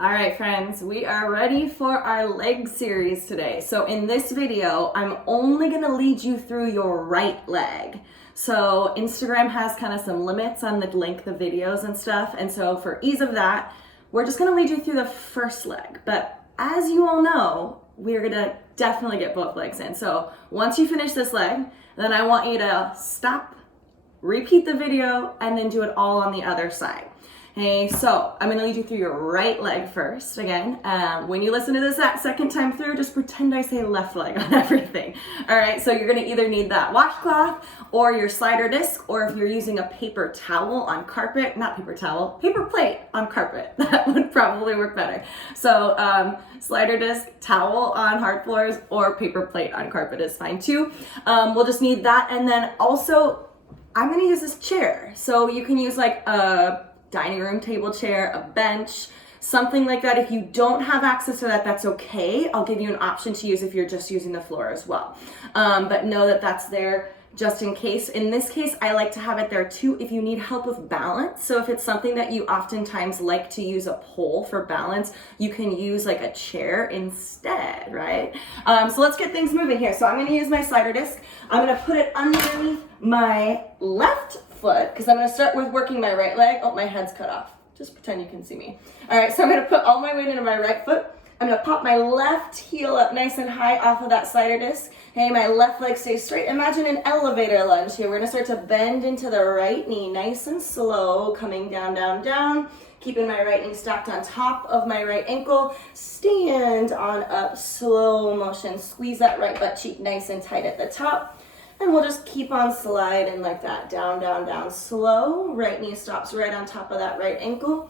All right, friends, we are ready for our leg series today. So in this video, I'm only gonna lead you through your right leg. So Instagram has kind of some limits on the length of videos and stuff. And so for ease of that, we're just gonna lead you through the first leg. But as you all know, we're gonna definitely get both legs in. So once you finish this leg, then I want you to stop, repeat the video, and then do it all on the other side. Okay, so I'm gonna lead you through your right leg first again. When you listen to this that second time through, just pretend I say left leg on everything. All right, so you're gonna either need that washcloth or your slider disc, or if you're using a paper towel on carpet, not paper towel, paper plate on carpet, that would probably work better. So slider disc, towel on hard floors, or paper plate on carpet is fine too. We'll just need that, and then also I'm gonna use this chair. So you can use like a dining room table chair, a bench, something like that. If you don't have access to that, that's okay. I'll give you an option to use if you're just using the floor as well. But know that that's there just in case. In this case, I like to have it there too if you need help with balance. So if it's something that you oftentimes like to use a pole for balance, you can use like a chair instead, right? So let's get things moving here. So I'm gonna use my slider disc. I'm gonna put it underneath my left foot because I'm going to start with working my right leg. Oh, my head's cut off. Just pretend you can see me. All right, so I'm going to put all my weight into my right foot. I'm going to pop my left heel up nice and high off of that slider disc. Okay, my left leg stays straight. Imagine an elevator lunge here. We're going to start to bend into the right knee nice and slow, coming down, down, down. Keeping my right knee stacked on top of my right ankle. Stand on up, slow motion. Squeeze that right butt cheek nice and tight at the top. And we'll just keep on sliding like that. Down, down, down, slow. Right knee stops right on top of that right ankle.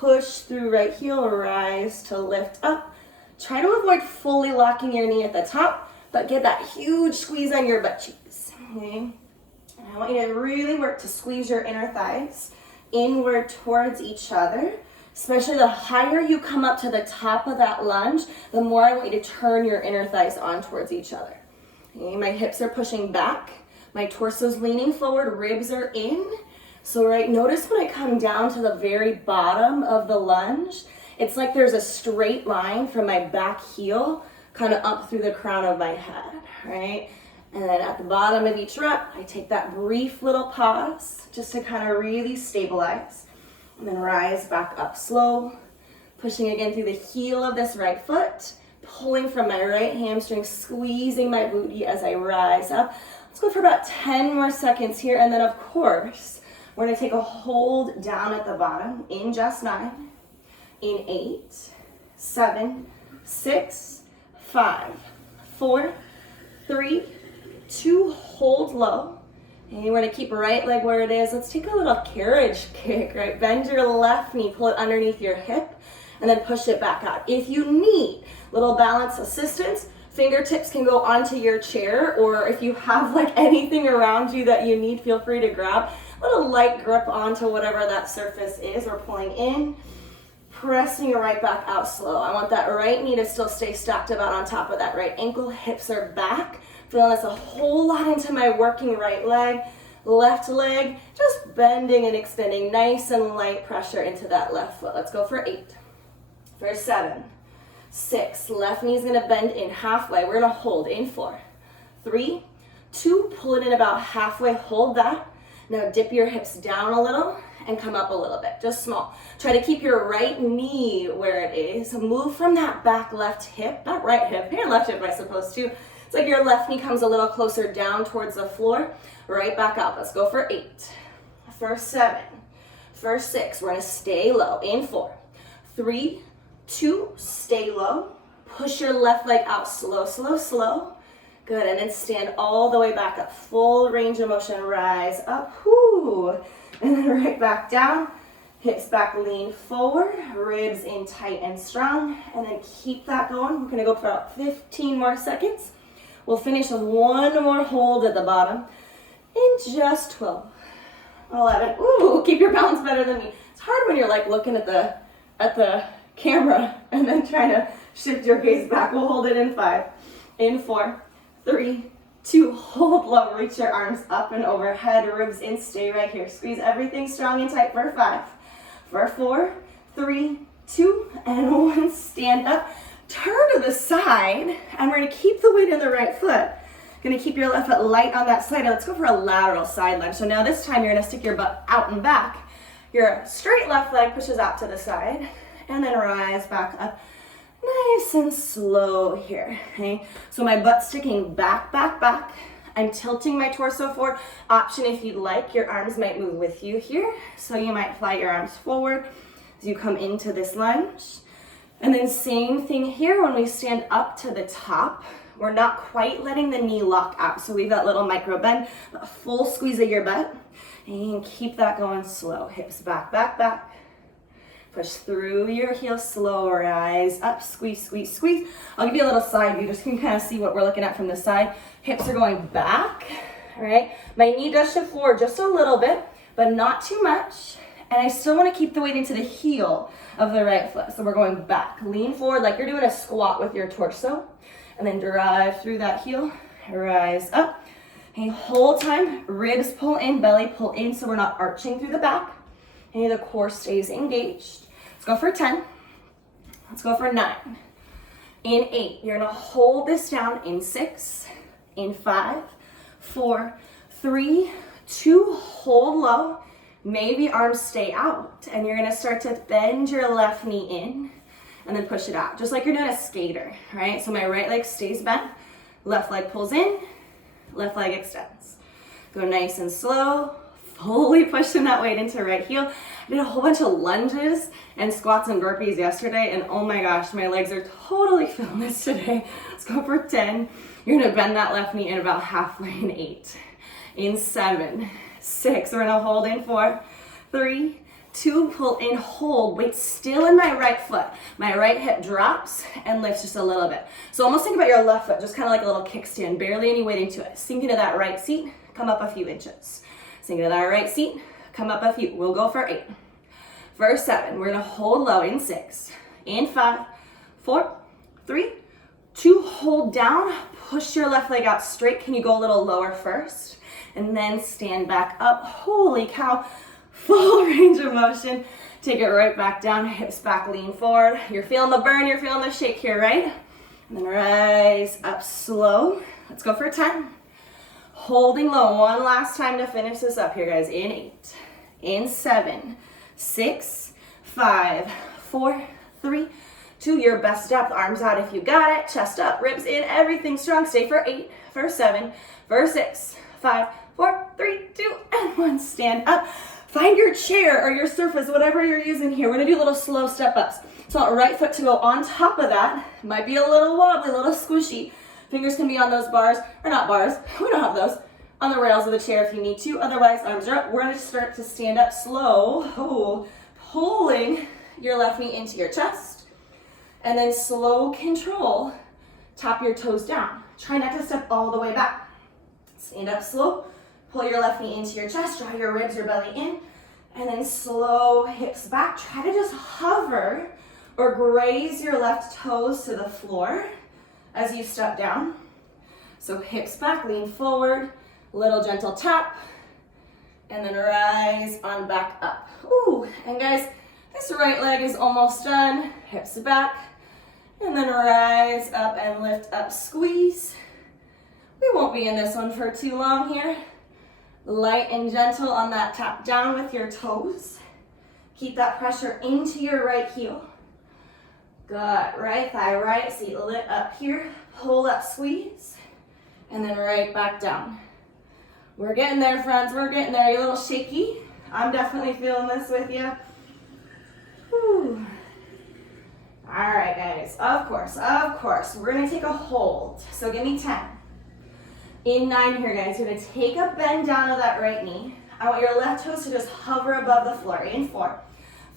Push through right heel, rise to lift up. Try to avoid fully locking your knee at the top, but get that huge squeeze on your butt cheeks. Okay? And I want you to really work to squeeze your inner thighs inward towards each other. Especially the higher you come up to the top of that lunge, the more I want you to turn your inner thighs on towards each other. Okay, my hips are pushing back, my torso's leaning forward, ribs are in. So notice when I come down to the very bottom of the lunge, it's like there's a straight line from my back heel kind of up through the crown of my head, right? And then at the bottom of each rep, I take that brief little pause just to kind of really stabilize. And then rise back up slow, pushing again through the heel of this right foot. Pulling from my right hamstring, squeezing my booty as I rise up. Let's go for about 10 more seconds here. And then of course, we're gonna take a hold down at the bottom in just 9, in 8, 7, 6, 5, 4, 3, 2, hold low. And we're gonna keep right leg where it is. Let's take a little carriage kick, right? Bend your left knee, pull it underneath your hip, and then push it back out. If you need little balance assistance, fingertips can go onto your chair, or if you have like anything around you that you need, feel free to grab. A little light grip onto whatever that surface is. We're pulling in, pressing right back out slow. I want that right knee to still stay stacked about on top of that right ankle. Hips are back. Feeling this a whole lot into my working right leg. Left leg, just bending and extending, nice and light pressure into that left foot. Let's go for 8, for 7, 6, left knee's gonna bend in halfway. We're gonna hold in 4, 3, 2, pull it in about halfway, hold that. Now dip your hips down a little and come up a little bit, just small. Try to keep your right knee where it is. Move from that back left hip, not right hip, your left hip I suppose too. It's like your left knee comes a little closer down towards the floor, right back up. Let's go for 8, for 7, for 6, we're gonna stay low, in 4, 3, 2, stay low. Push your left leg out, slow, slow, slow. Good, and then stand all the way back up. Full range of motion, rise up, whoo. And then right back down. Hips back, lean forward, ribs in tight and strong. And then keep that going. We're gonna go for about 15 more seconds. We'll finish with one more hold at the bottom in just 12, 11. Ooh, keep your balance better than me. It's hard when you're like looking at the camera and then trying to shift your gaze back. We'll hold it in 5, in 4, 3, 2, hold low, reach your arms up and overhead, ribs in, stay right here. Squeeze everything strong and tight for 5, for 4, 3, 2, and 1. Stand up. Turn to the side, and we're gonna keep the weight in the right foot. Gonna keep your left foot light on that side. Let's go for a lateral side lunge. So now this time you're gonna stick your butt out and back. Your straight left leg pushes out to the side, and then rise back up. Nice and slow here, okay? So my butt's sticking back, back, back. I'm tilting my torso forward. Option if you'd like, your arms might move with you here. So you might fly your arms forward as you come into this lunge. And then same thing here when we stand up to the top. We're not quite letting the knee lock out. So we've got little micro bend, a full squeeze of your butt. And keep that going slow. Hips back, back, back. Push through your heels, slow, rise up, squeeze, squeeze, squeeze. I'll give you a little side view just so you can kind of see what we're looking at from the side. Hips are going back, all right? My knee does shift forward just a little bit, but not too much. And I still want to keep the weight into the heel of the right foot. So we're going back, lean forward like you're doing a squat with your torso. And then drive through that heel, rise up. And whole time, ribs pull in, belly pull in, so we're not arching through the back. And the core stays engaged. Let's go for 10. Let's go for 9. In 8, you're gonna hold this down in 6, in 5, 4, 3, 2, hold low. Maybe arms stay out, and you're gonna start to bend your left knee in, and then push it out, just like you're doing a skater, right? So my right leg stays bent, left leg pulls in, left leg extends. Go nice and slow, fully pushing that weight into right heel. I did a whole bunch of lunges and squats and burpees yesterday, and oh my gosh, my legs are totally feeling this today. Let's go for 10. You're gonna bend that left knee in about halfway in 8. In 7, 6, we're gonna hold in 4, 3, 2, pull in, hold, weight still in my right foot. My right hip drops and lifts just a little bit. So almost think about your left foot, just kind of like a little kickstand, barely any weight into it. Sink into that right seat, come up a few inches. Sink into that right seat, come up a few. We'll go for 8. For 7, we're gonna hold low in 6, in 5, 4, 3, 2, hold down, push your left leg out straight. Can you go a little lower first? And then stand back up. Holy cow. Full range of motion. Take it right back down, hips back, lean forward. You're feeling the burn, you're feeling the shake here, right? And then rise up slow. Let's go for 10. Holding low, one last time to finish this up here, guys. In 8, in 7, 6, 5, 4, 3, 2, your best depth, arms out if you got it, chest up, ribs in, everything strong. Stay for 8, for 7, for 6, 5, 4, 3, 2, and 1. Stand up. Find your chair or your surface, whatever you're using here. We're gonna do little slow step ups. So right foot to go on top of that. Might be a little wobbly, a little squishy. Fingers can be on those bars, or not bars, we don't have those. On the rails of the chair if you need to. Otherwise, arms are up. We're gonna start to stand up slow, pulling your left knee into your chest. And then slow control, tap your toes down. Try not to step all the way back. Stand up slow. Pull your left knee into your chest, draw your ribs, your belly in, and then slow hips back. Try to just hover or graze your left toes to the floor as you step down. So hips back, lean forward, little gentle tap, and then rise on back up. Ooh, and guys, this right leg is almost done. Hips back, and then rise up and lift up, squeeze. We won't be in this one for too long here. Light and gentle on that tap down with your toes. Keep that pressure into your right heel. Good, right thigh, right seat lit up here. Pull up, squeeze, and then right back down. We're getting there, friends, we're getting there. You're a little shaky. I'm definitely feeling this with you. Whew. All right, guys, of course, we're gonna take a hold. So give me 10. In 9 here, guys, you're gonna take a bend down of that right knee. I want your left toes to just hover above the floor. In 4,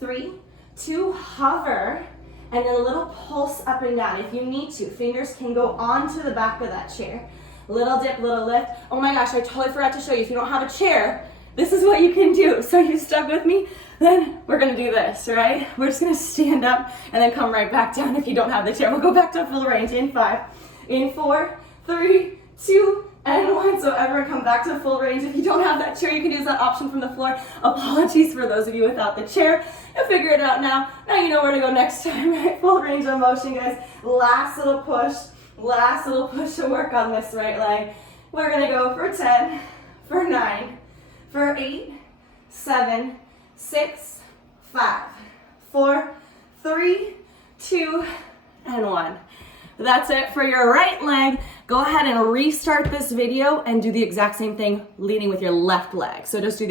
3, 2, hover, and then a little pulse up and down. If you need to, fingers can go onto the back of that chair. Little dip, little lift. Oh my gosh, I totally forgot to show you. If you don't have a chair, this is what you can do. So you stuck with me? Then we're gonna do this, right? We're just gonna stand up and then come right back down if you don't have the chair. We'll go back to full range in 5, in 4, 3, 2, and 1. So everyone come back to full range. If you don't have that chair, you can use that option from the floor. Apologies for those of you without the chair. You'll figure it out now. Now you know where to go next time, right? Full range of motion, guys. Last little push to work on this right leg. We're gonna go for 10, for 9, for 8, 7, 6, 5, 4, 3, 2, and 1. That's it for your right leg. Go ahead and restart this video and do the exact same thing leading with your left leg. So just do the